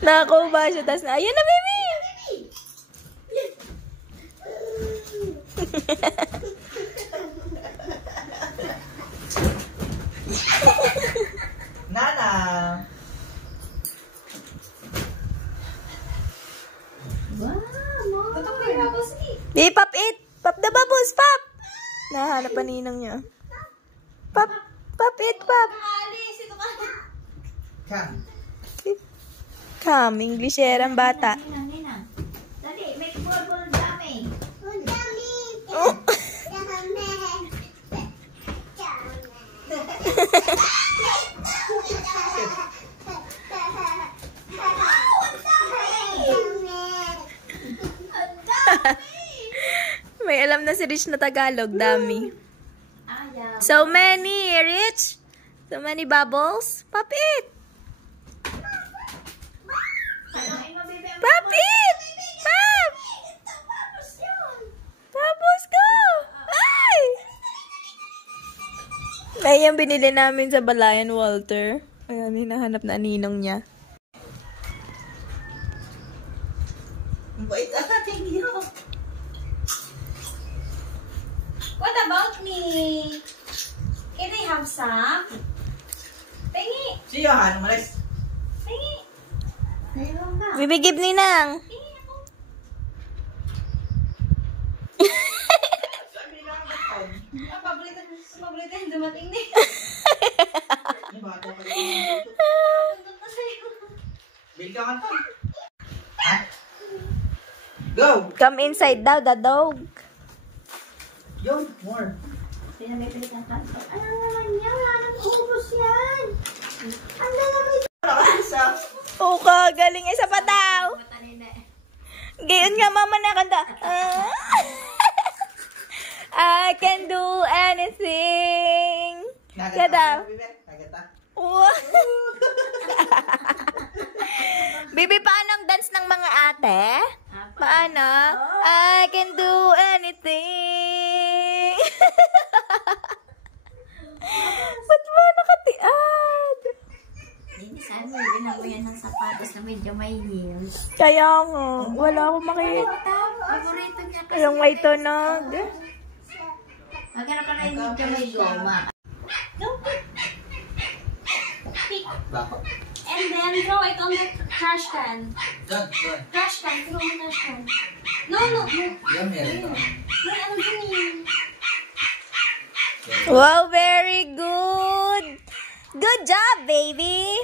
Nakakuha siya, tas na, ayun na, baby! Nana! Di, pop it! Pop the bubbles, pop! Nahanap pa ninang niya. Pop! Pop it, pop! Come. Come, Englishera ang bata. Dali, may bubble dami. Oh. May alam na si Rich na Tagalog, dami. So many, Rich. So many bubbles. Pop it. Pop it. Pop. Bubbles go. Ay! Ay, yung binili namin sa Balayan, Walter. Ayan, hinahanap na ninong niya. Wait, thank you. What about me? Can I have some? Tingi! Si Johan, umalis. Tingi! Mayroon ka. Bibigib ninang. Tingi ako. Paborito dumating na yun. Bill ka kanta. Ha? Go! Come inside daw, the dog. Yo, more. Pinamipilit ng kanto. Ano naman yan? Wala nang ubos yan. Ano naman ito? Oo ka, galing isa pa daw. Gayon nga mama na kanta. I can do anything. Ka daw. Wow. Bibi, paano ang dance ng mga ate? Paano? I can do anything. Ba't ba nakatiad? Hindi, saan mo bilhan mo yan ng sapatos na medyo may heels. Kaya nga, wala akong makita. Paborito niya kasi. Yung may tunog. Maghanap ka na yung medyo may goma. Bakit? And then throw it on the trash can. Doon. Trash can, throw on the trash can. No. Yan, meron. May ano din yun. Wow, very good. Good job, baby.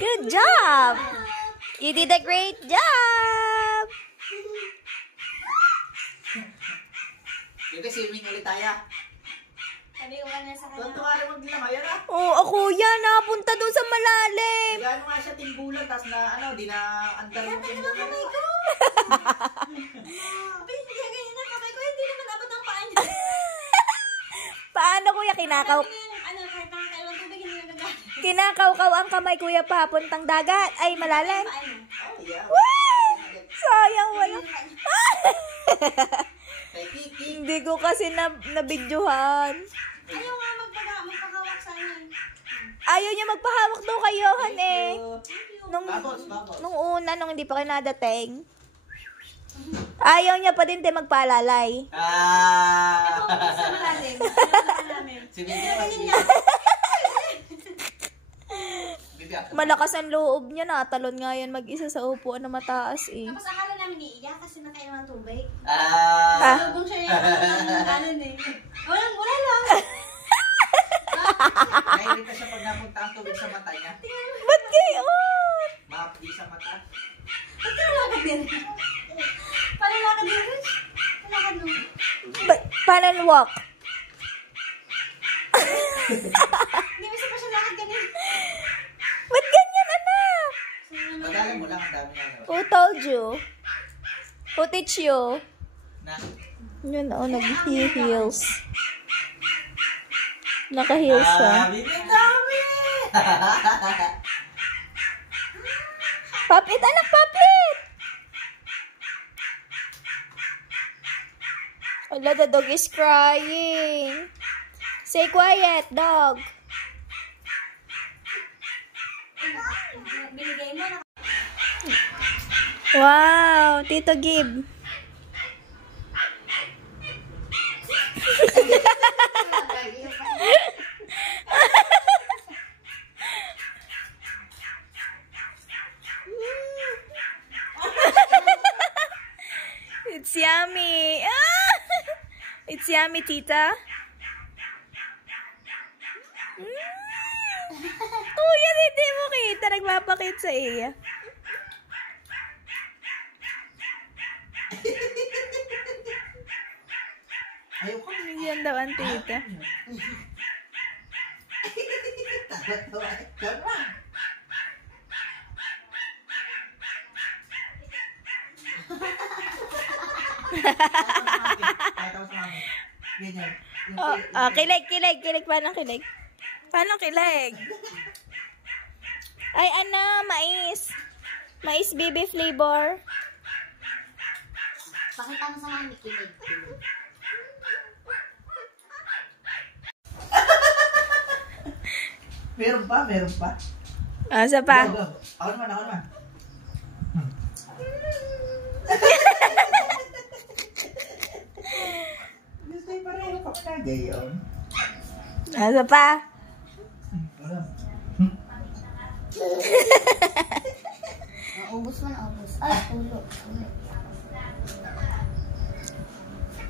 Good job. You did a great job. Yung kasi swimming ulit tayo. Sabi ko na sa kanya. Tuntua naman din lang. Ayan ah. Oh, ako yan. Napunta doon sa malalim. Gano'n nga siya timbulan, tapos na ano, di na andar yung timbulan. Kamay ko. Sabi, hindi ganyan na kamay ko. Hindi naman abot ang paa niya. Paano, kuya? Kinakaw Ano, kahit nakakailang tubig, hindi nagagamit. kinakaw-kaw ang kamay, kuya, papuntang dagat. Ay, malalim. Paano? Yeah. Wah! Sayang, wala. Kay Kiki. Hindi ko kasi nabidyohan. Ayaw nga magpakawak sa akin. Ayaw niya magpahawak daw kay Johan eh. Bubbles. Nung una, nung hindi pa kayo nadating. Ayaw niya pa din tayo magpaalalay. Sa malalim. Si Bibi naman si Bibi. Malakas ang loob niya, natalon nga yan mag-isa sa upuan na mataas eh. Tapos akala namin iiyak kasi nakainom ng tubig. Ah. Sabong siya yung ano eh. Wala lang. Nailit na siya pag napunta ang tubig sa mata niya. Ba't gayon? Mahapdi sa mata. Ba't ka nalakad din? Paano lakad din? Nalakad mo. Paano walk? Hindi mo pa siya lakad ganun. Ba't ganyan, anak? Pagaling mo lang, ang dami niya. Who told you? Who teach you? Na. Yun, nag-heels. Naka-heels siya. Bibi, ang dami! Pop it, anak, pop it! Ala, the dog is crying. Say quiet, dog. Binigay mo na. Wow, Tito Gib. It's yummy. Ah! It's yummy, tita. Oh, yan hindi mo kita. Nagpapakit sa iya. Ayoko. Yan daw ang tita. Tawa-tawa ka ba? Oh, kilig. Paano kilig? Paano kilig? Ay, ano, mais. Mais baby flavor. Pakita mo sa mami, kilig. Meron pa. Asa pa? Go. Ako naman. Gusto yung pareho pa na gayon. Asa pa? Naubos mo, naubos. Ay, tulo.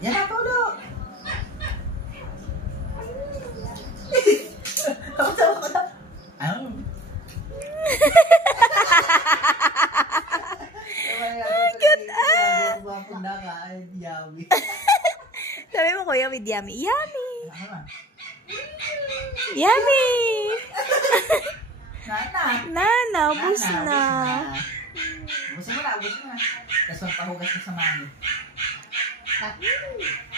Yan na, tulo. Tawa ko na. Sabi mo, kuya, with yummy. Yummy! Yummy! Nana, ubus na. Ubusin mo na. Tapos magpahugas mo sa mami.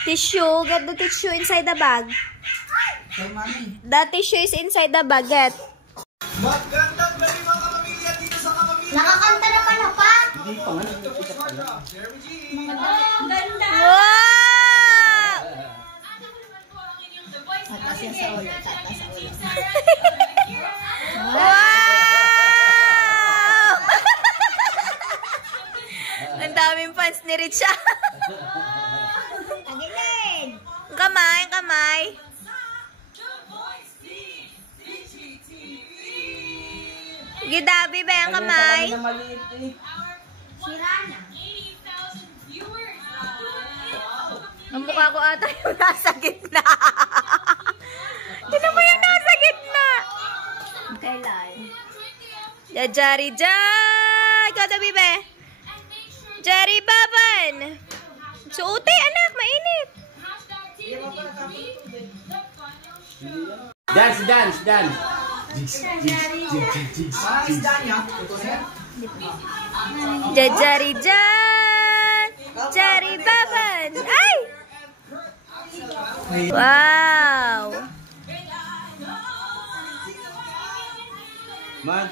Tissue. Get the tissue inside the bag. So, mami. The tissue is inside the bag. Get. Magandang gabi mga kapamilya dito sa kapamilya. Nakakanta naman ako pa. Hindi pa nga, nagkikita pala. Ganda. Wow! Tatas yan sa ulo. Wow! Ang daming fans ni Richa. Tagilid. Kamay. Gidabi ba yung kamay? Sira na. Ang mukha ko ata yung nasa gitna. Tinan mo yung nasa gitna. Kailan? Jari Jai! Katabi be. Jari Baban! Suote anak, mainit. Dance. Maayos dyan yan. Jari Jan! Jari Baban! Ay! Wow! Mga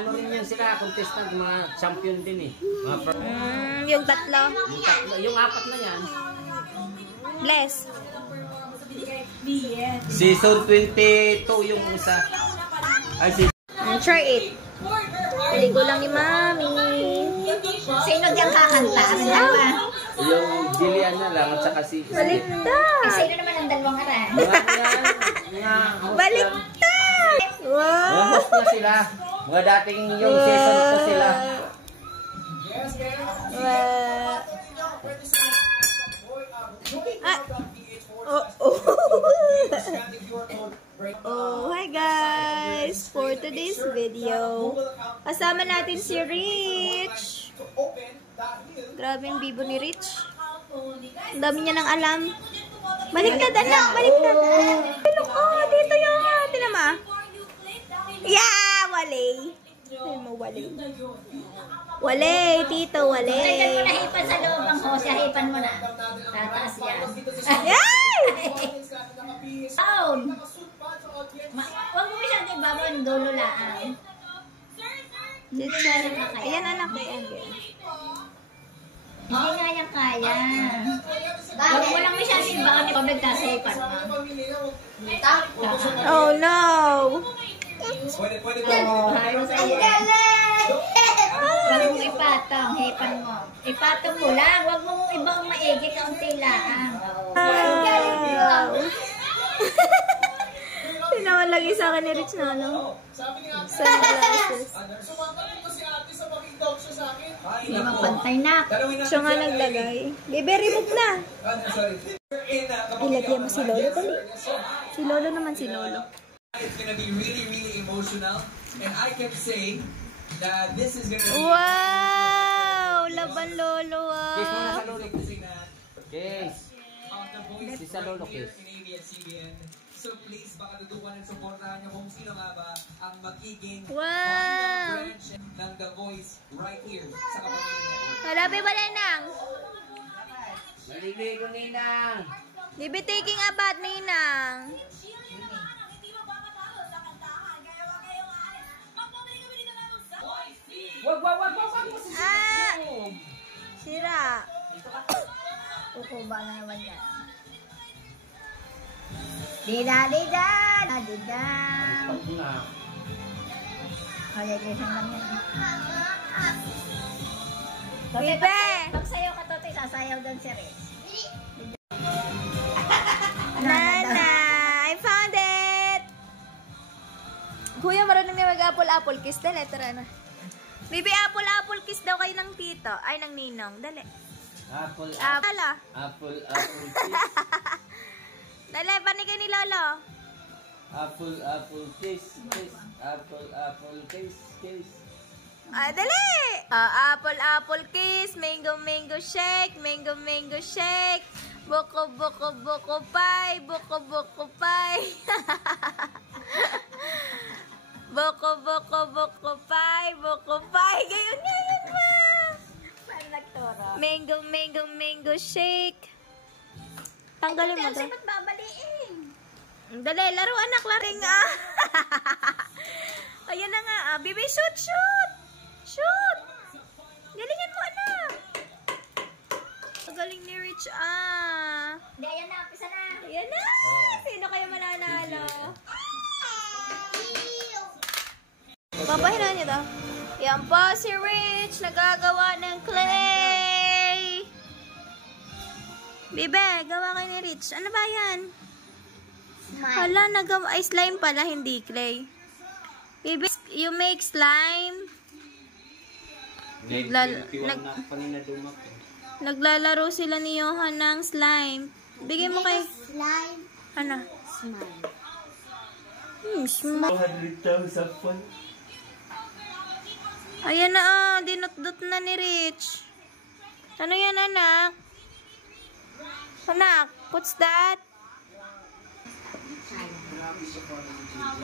ano rin yan sila, contestant, mga champion din eh. Yung tatlo. Yung apat na yan. Bless. Season 22 yung isa. Ay, Try it. Pelikula ni Mami. Sino diyang kakanta? yung Jillian na lang at saka si... Baliktad. Sino naman ang dalawang aran? Baliktad. Mga Wow. host na sila. Mga dating yung season ko sila. Wow. Ah. Oh. Oh, hi guys! For today's video, kasama natin si Rich. Grabe yung bibo ni Rich. Ang dami niya nang alam. Baliktad, anak! Baliktad! Oh, dito yung tinan mo. Yeah! Walay! Tinan mo, walay. Walay, tito, Tagdan mo walay. na hipan sa loob ang hosya. Hipan mo na. Tataas yan. Yay! Down! Huwag mo masyado ibaba ang dulo lang. Ayan, anak. Ayan. Hindi nga yan kaya. Huwag mo lang masyado ibaba. Ikaw nagtasa hipan mo. Oh no! Oh, halos ayun. Huwag mong ipatang. isipan mo. Ipatong mo lang. Huwag mo ibang maigi, kaunti lang. Wow. Tinawan lagi sa akin ni Rich na ano. Sunglasses. Hindi mapantay na. Siya nga naglagay. Bebe, remove na. Ilagyan mo si Lolo dali. Si Lolo naman si Lolo. It's gonna be really, really emotional. And I kept saying that this is gonna be... Wow! Laban Lolo Kiss muna ah. sa lolo. Kiss. Kiss sa lolo, kiss. ABS-CBN. So please, baka tutukan at supportahan niyo kung sino nga ba ang magiging Wow! branch ng The Voice right here sa Kapamilya Network. Halabi ba Ninang? Maliligo, Ninang. Bibi taking a bath, Ninang. Wag. Ah! Sira. Kukuba na naman yan. Dida. Pag na. Holiday lang yan. Bibe! Pag sayaw ka, Totoy, sasayaw doon si Rich. Nana! I found it! Kuya, marunong na mag-apple kiss. Dali, tara na. Bibi, apple kiss daw kayo ng tito. Ay, ng ninong. Dali. Apple. Apple. Kiss. Dali, panigay ni Lolo. Apple, kiss. Apple, kiss. Ah, dali! Apple kiss. Mango shake. Mango shake. Buko pie. Buko pie. Buko pie. Gayon pa. Paano nagturo? Mango shake. Tanggalin mo to. Ba't babaliin? Dali, laro anak, laring ah. Ayan na nga. Bibi, shoot. Galingan mo, anak. Galing ni Rich ah. Hindi, ayan na. Umpisa na. Ayan na. Sino kayo mananalo? Papahinan niyo to. Yan po si Rich. Nagagawa ng clay. Bibe, gawa kayo ni Rich. Ano ba yan? Hala, nagawa. Ay, slime pala, hindi clay. Bibe, you make slime. Naglalaro sila ni Johan ng slime. Bigay mo kay... Slime. Ano? Smile. Small. Ayan na dinot-dot na ni Rich. Ano yan, anak? Anak, what's that?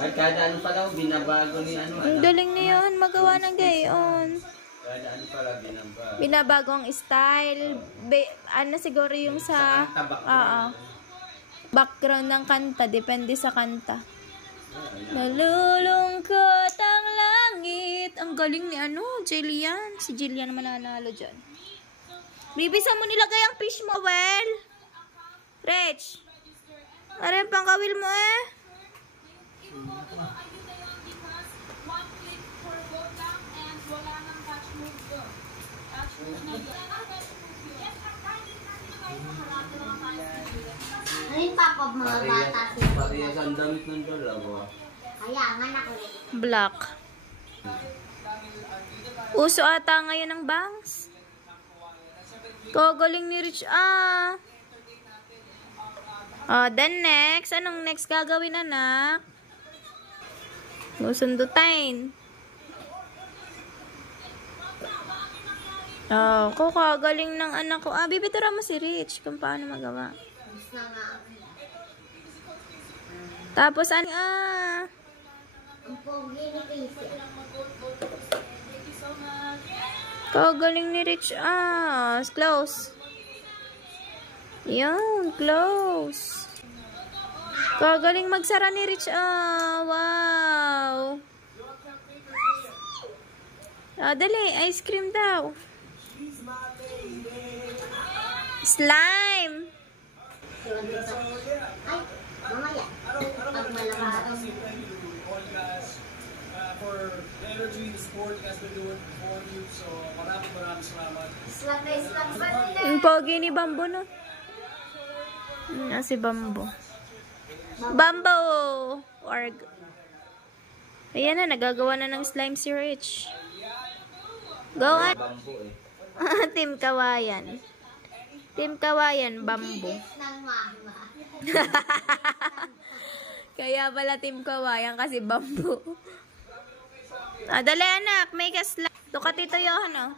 At kada ano pa daw, binabago ni ano. Ang galing na yun, magawa ng gayon. Kada ano pala, binabago. Binabago ang style. Ano siguro yung sa... background ng kanta. Depende sa kanta. Nalulungkot ang langit. Ang galing ni Jillian. Si Jillian naman nanalo dyan. Bibi, saan mo nilagay ang fish mo, well? Rich. Ano yung pangkawil mo eh? Ano yung top of mga bata sila? Parehas ang damit ng dalawa. Kaya nga nakulit. Black. Uso ata ngayon ng bangs. Kagaling ni Rich then next. Anong next gagawin, anak? Susundutin. Kagaling ng anak ko. Bibitira mo si Rich kung paano magawa. Tapos, ang pogi ni Casey. kagaling ni Rich. Close. Yan, close. Kagaling magsara ni Rich. Wow. Dali, ice cream daw. Slime. Ay, mamaya. Pag malakas. for the energy, the support you guys been doing for you. So, maraming salamat. Islam na Islam ba nila? Ang pogi ni Bambo, no? Si Bambo. Bambo! Ayan na, nagagawa na ng slime si Rich. Go on! Team Kawayan. Team Kawayan, Bambo. Ng mama. Kaya pala Team Kawayan kasi Bambo. Dali anak, make a slime. Ito ka Tito Johan, oh.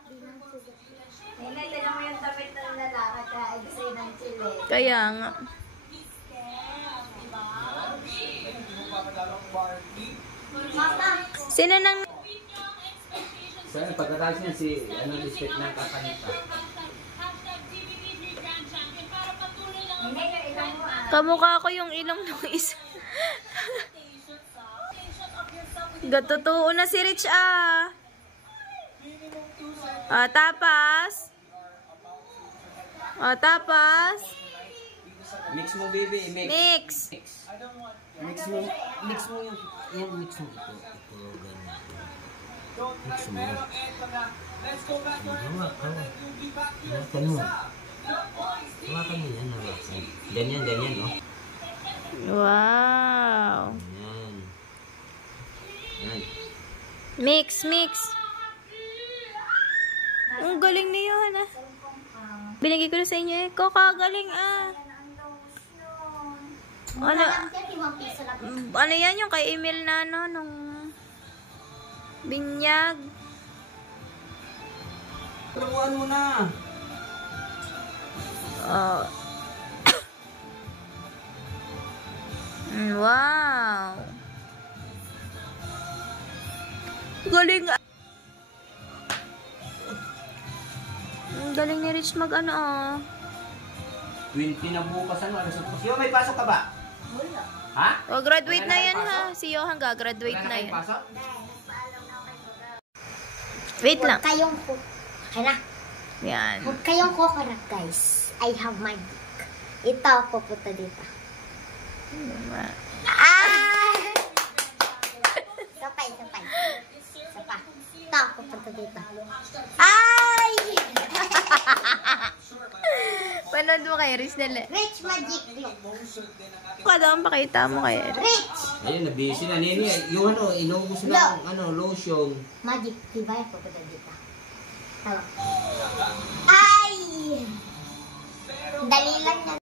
Ay, tignan mo yung damit ng lalaki kaya ibigay ng chile. Kaya nga. Mama, Sino nang... So, pagkatapos niya si, district ng kakanita. hindi ka ilang mo ah. Kamukha ko yung ilong ng isa. Gatotoo na si Rich, ah. Tapas. Tapas. Mix mo, baby. Mix. Mix. Mix mo yung mix mo ito. Ito, ganyan. Mix mo. Hawakan mo. Hawakan mo yan, hawakan. Ganyan, oh. Wow. Yan. Yan. Mix. Ang galing niyo, ha? Binigay ko na sa inyo, eh. Kakagaling, ah. Ano? Ano yan yung kay Emil na, no? Nung binyag. Trabuhan mo na. Wow. Galing. Ang galing ni Rich mag ano, ah. 20 na bukas ano sa Siyo, may pasok ka ba? Wala. Ha? Graduate Wala na na yan, kayong ha. Si Johan graduate Wala na kayong yan. pasok? Wait lang. Huwag kayong kukarak. Yan. Huwag kayong kukarak, guys. I have magic. Ito, pupunta dito. Ah! Sapay. Sapa. Ito, pupunta dito. Ay! Panood mo kay Rich dali. Rich magic glue. Kada pakita mo kay Rich. Rich! Ayun, nabisi na. Nini, yung inubos na ng lotion. Magic. Diba yung pupunta dito? Tawa. Ay! Dali lang yan.